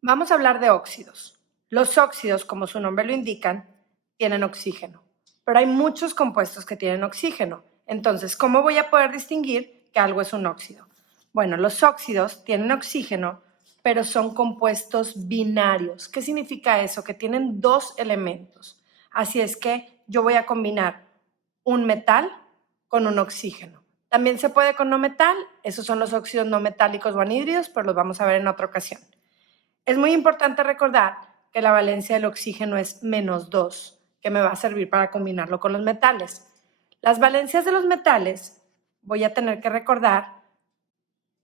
Vamos a hablar de óxidos. Los óxidos, como su nombre lo indican, tienen oxígeno, pero hay muchos compuestos que tienen oxígeno. Entonces, ¿cómo voy a poder distinguir que algo es un óxido? Bueno, los óxidos tienen oxígeno, pero son compuestos binarios. ¿Qué significa eso? Que tienen dos elementos. Así es que yo voy a combinar un metal con un oxígeno. También se puede con no metal, esos son los óxidos no metálicos o anhídridos, pero los vamos a ver en otra ocasión. Es muy importante recordar que la valencia del oxígeno es -2, que me va a servir para combinarlo con los metales. Las valencias de los metales, voy a tener que recordar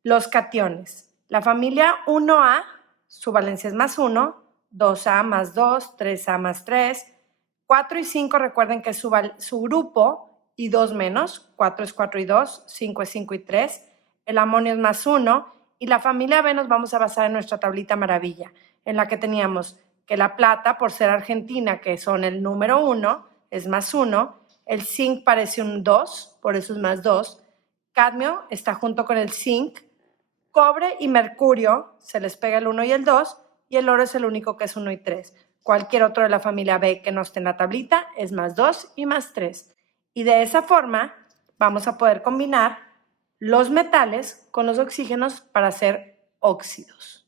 los cationes. La familia 1A, su valencia es +1, 2A más 2, 3A más 3, 4 y 5, recuerden que es su grupo, y 2 menos, 4 es 4 y 2, 5 es 5 y 3, el amonio es +1, y la familia B nos vamos a basar en nuestra tablita maravilla, en la que teníamos que la plata, por ser argentina, que son el número 1, es +1, el zinc parece un 2, por eso es +2, cadmio está junto con el zinc, cobre y mercurio, se les pega el 1 y el 2, y el oro es el único que es 1 y 3. Cualquier otro de la familia B que no esté en la tablita es +2 y +3. Y de esa forma vamos a poder combinar los metales con los oxígenos para hacer óxidos.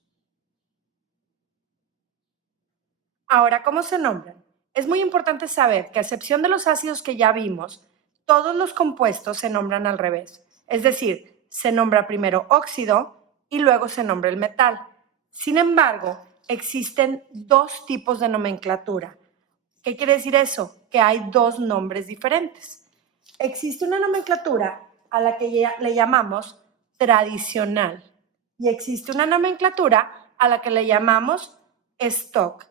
Ahora, ¿cómo se nombran? Es muy importante saber que a excepción de los ácidos que ya vimos, todos los compuestos se nombran al revés. Es decir, se nombra primero óxido y luego se nombra el metal. Sin embargo, existen dos tipos de nomenclatura. ¿Qué quiere decir eso? Que hay dos nombres diferentes. Existe una nomenclatura a la que le llamamos tradicional y existe una nomenclatura a la que le llamamos stock.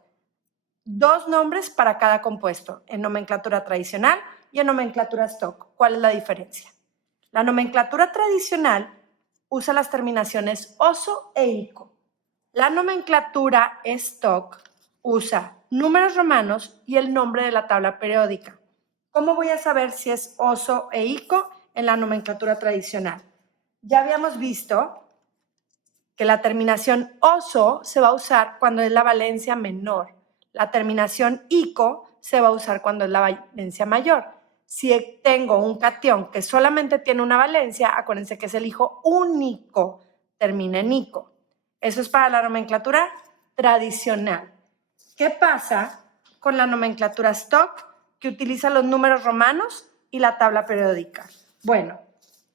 Dos nombres para cada compuesto, en nomenclatura tradicional y en nomenclatura stock. ¿Cuál es la diferencia? La nomenclatura tradicional usa las terminaciones oso e ico. La nomenclatura stock usa números romanos y el nombre de la tabla periódica. ¿Cómo voy a saber si es oso e ico en la nomenclatura tradicional? Ya habíamos visto que la terminación oso se va a usar cuando es la valencia menor. La terminación ico se va a usar cuando es la valencia mayor. Si tengo un catión que solamente tiene una valencia, acuérdense que es el hijo único, termina en ico. Eso es para la nomenclatura tradicional. ¿Qué pasa con la nomenclatura stock, que utiliza los números romanos y la tabla periódica? Bueno,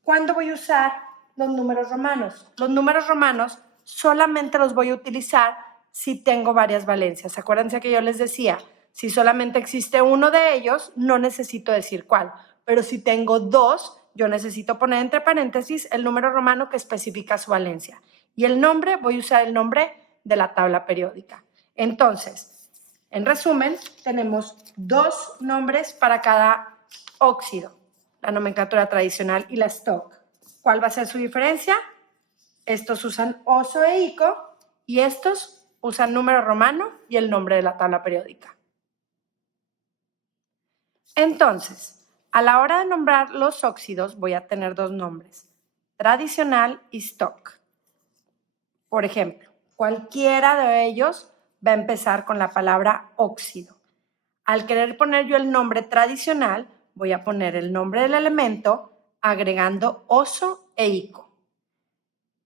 ¿cuándo voy a usar los números romanos? Los números romanos solamente los voy a utilizar si tengo varias valencias. Acuérdense que yo les decía, si solamente existe uno de ellos, no necesito decir cuál. Pero si tengo dos, yo necesito poner entre paréntesis el número romano que especifica su valencia. Y el nombre, voy a usar el nombre de la tabla periódica. Entonces, en resumen, tenemos dos nombres para cada óxido, la nomenclatura tradicional y la stock. ¿Cuál va a ser su diferencia? Estos usan oso e ico y estos usan número romano y el nombre de la tabla periódica. Entonces, a la hora de nombrar los óxidos voy a tener dos nombres, tradicional y stock. Por ejemplo, cualquiera de ellos va a empezar con la palabra óxido. Al querer poner yo el nombre tradicional, voy a poner el nombre del elemento agregando oso e ico.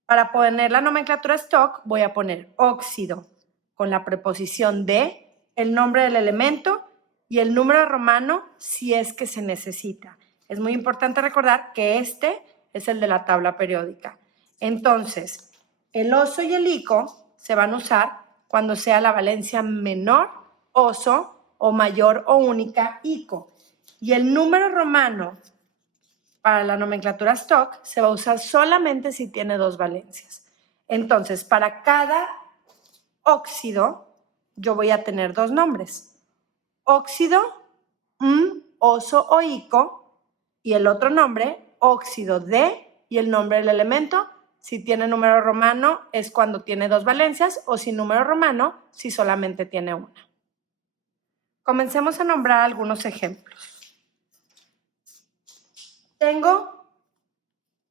Para poner la nomenclatura stock, voy a poner óxido con la preposición de, el nombre del elemento y el número romano si es que se necesita. Es muy importante recordar que este es el de la tabla periódica. Entonces, el oso y el ico se van a usar cuando sea la valencia menor oso o mayor o única ico. Y el número romano para la nomenclatura stock se va a usar solamente si tiene dos valencias. Entonces, para cada óxido, yo voy a tener dos nombres. Óxido, oso o ico, y el otro nombre, óxido de, y el nombre del elemento. Si tiene número romano es cuando tiene dos valencias, o sin número romano si solamente tiene una. Comencemos a nombrar algunos ejemplos. Tengo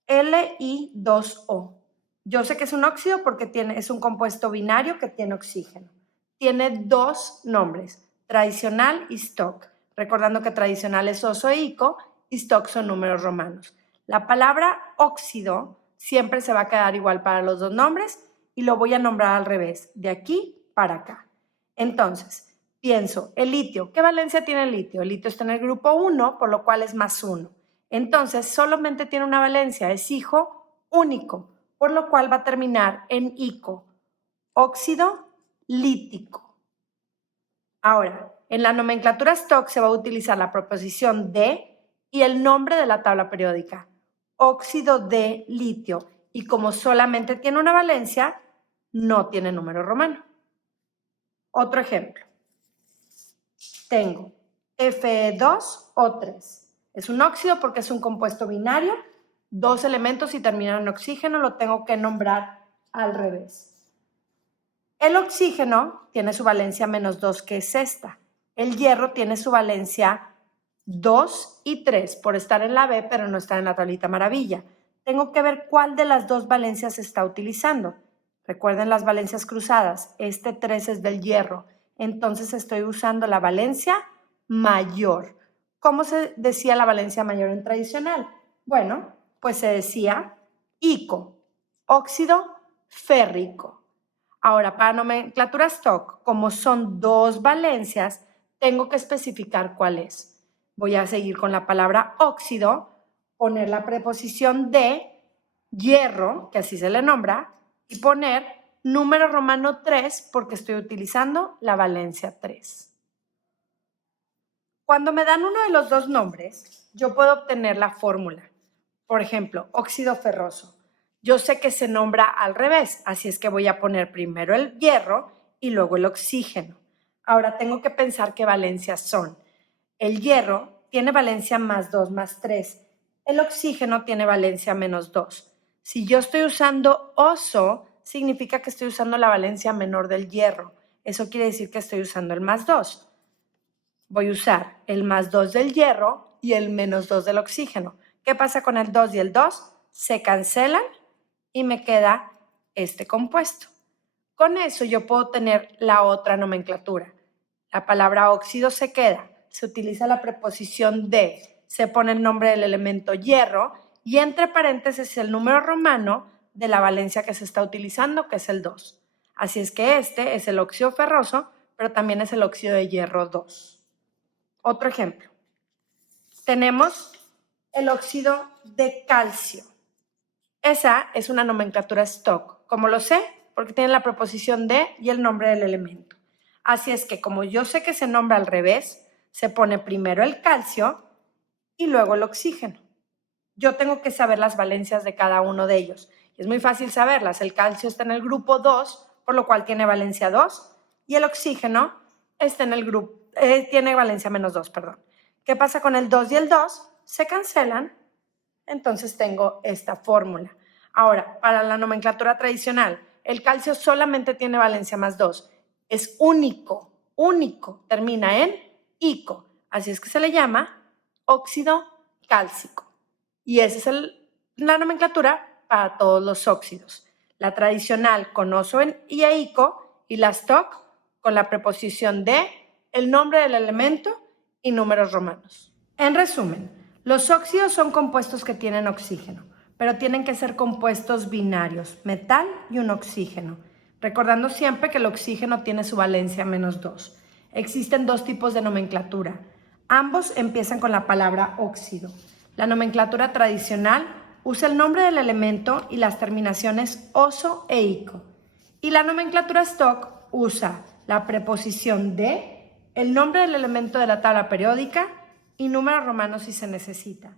el Li2O. Yo sé que es un óxido porque es un compuesto binario que tiene oxígeno. Tiene dos nombres, tradicional y stock. Recordando que tradicional es oso e ico y stock son números romanos. La palabra óxido siempre se va a quedar igual para los dos nombres y lo voy a nombrar al revés, de aquí para acá. Entonces, pienso, el litio, ¿qué valencia tiene el litio? El litio está en el grupo 1, por lo cual es +1. Entonces, solamente tiene una valencia, es hijo único, por lo cual va a terminar en ico, óxido lítico. Ahora, en la nomenclatura stock se va a utilizar la preposición de y el nombre de la tabla periódica, óxido de litio, y como solamente tiene una valencia, no tiene número romano. Otro ejemplo. Tengo Fe2O3. Es un óxido porque es un compuesto binario, dos elementos y terminan en oxígeno, lo tengo que nombrar al revés. El oxígeno tiene su valencia -2, que es esta. El hierro tiene su valencia 2 y 3, por estar en la B, pero no estar en la tablita maravilla. Tengo que ver cuál de las dos valencias se está utilizando. Recuerden las valencias cruzadas. Este 3 es del hierro. Entonces estoy usando la valencia mayor. ¿Cómo se decía la valencia mayor en tradicional? Bueno, pues se decía ico, óxido férrico. Ahora, para nomenclatura stock, como son dos valencias, tengo que especificar cuál es. Voy a seguir con la palabra óxido, poner la preposición de hierro, que así se le nombra, y poner número romano 3 porque estoy utilizando la valencia 3. Cuando me dan uno de los dos nombres, yo puedo obtener la fórmula. Por ejemplo, óxido ferroso. Yo sé que se nombra al revés, así es que voy a poner primero el hierro y luego el oxígeno. Ahora tengo que pensar qué valencias son. El hierro tiene valencia +2, +3. El oxígeno tiene valencia -2. Si yo estoy usando oso, significa que estoy usando la valencia menor del hierro. Eso quiere decir que estoy usando el +2. Voy a usar el +2 del hierro y el -2 del oxígeno. ¿Qué pasa con el 2 y el 2? Se cancelan y me queda este compuesto. Con eso yo puedo tener la otra nomenclatura. La palabra óxido se queda. Se utiliza la preposición de, se pone el nombre del elemento hierro y entre paréntesis el número romano de la valencia que se está utilizando, que es el 2. Así es que este es el óxido ferroso, pero también es el óxido de hierro 2. Otro ejemplo. Tenemos el óxido de calcio. Esa es una nomenclatura stock. ¿Cómo lo sé? Porque tiene la preposición de y el nombre del elemento. Así es que como yo sé que se nombra al revés, se pone primero el calcio y luego el oxígeno. Yo tengo que saber las valencias de cada uno de ellos. Es muy fácil saberlas. El calcio está en el grupo 2, por lo cual tiene valencia 2, y el oxígeno está en el grupo, tiene valencia -2, perdón. ¿Qué pasa con el 2 y el 2? Se cancelan. Entonces tengo esta fórmula. Ahora, para la nomenclatura tradicional, el calcio solamente tiene valencia +2. Es único, termina en ico. Así es que se le llama óxido cálcico. Y esa es la nomenclatura para todos los óxidos. La tradicional con oso y ico y la stock con la preposición de, el nombre del elemento y números romanos. En resumen, los óxidos son compuestos que tienen oxígeno, pero tienen que ser compuestos binarios, metal y un oxígeno, recordando siempre que el oxígeno tiene su valencia -2. Existen dos tipos de nomenclatura. Ambos empiezan con la palabra óxido. La nomenclatura tradicional usa el nombre del elemento y las terminaciones oso e ico. Y la nomenclatura stock usa la preposición de, el nombre del elemento de la tabla periódica y números romanos si se necesita.